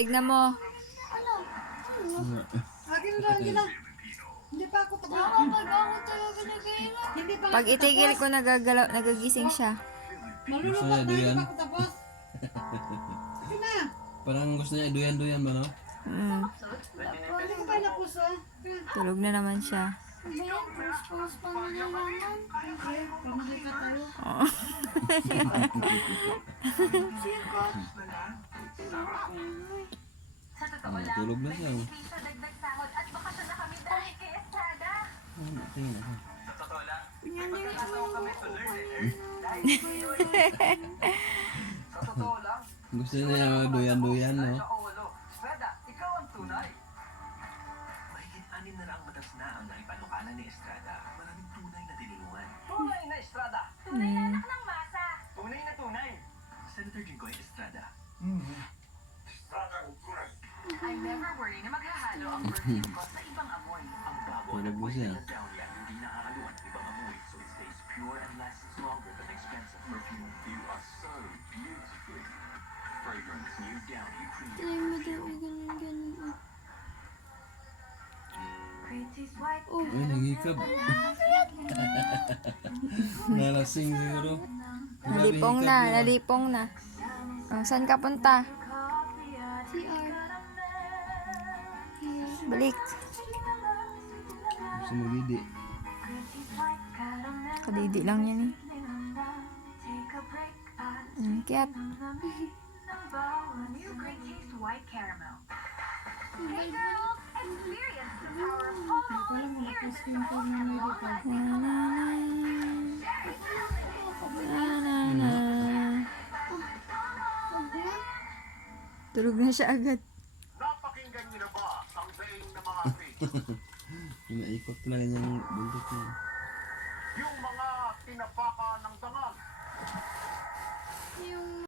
tignan mo. Akin na. Hindi pa ako tapos. Hindi pa Pag itigil ko, nagagising siya. Malulungkot Gusto niya na, hindi duyan? pa ako tapos. Sige na. Parang gusto niya duyan-duyan ba, no? Hindi ko pa napuso. Tulog na naman siya. Okay, pamili ka tayo. Tulog na siya. Tingnan ako. Gusto niya duyan-duyan, no? Ikaw ang tunay. Mahigit 6 na raang batas na ang naipanukalan ni Estrada. Maraming tunay na tinulungan. Tunay na Estrada! Tunay na anak ng masa. Tunay na tunay! Senator Jinggoy Estrada. Estrada ang tunay. I never worry na maghahalo ang perfume ko sa ibang amoy. Ang bago Tulog at mo moist siya. na dahlia hindi nakakaluan ng ibang amoy, so it stays pure and lasts longer than expensive perfume. You are so beautifully fragrant. New Downy Premium. Pretty's white. Uy, nangikap. Nalasing siguro. Nalipong na. Oh, saan ka punta? Balik. Gusto mo didi. Kadidi lang yan eh. Kiyat. New Great Taste White Caramel. Hey girls, experience the power of palm olive here at the Salon and Walnut. Tulog na siya agad. Napakinggan niyo na ba ang saying ng mga Inaikot talaga niya yung bundok niya. yung mga tinapaka ng dangal?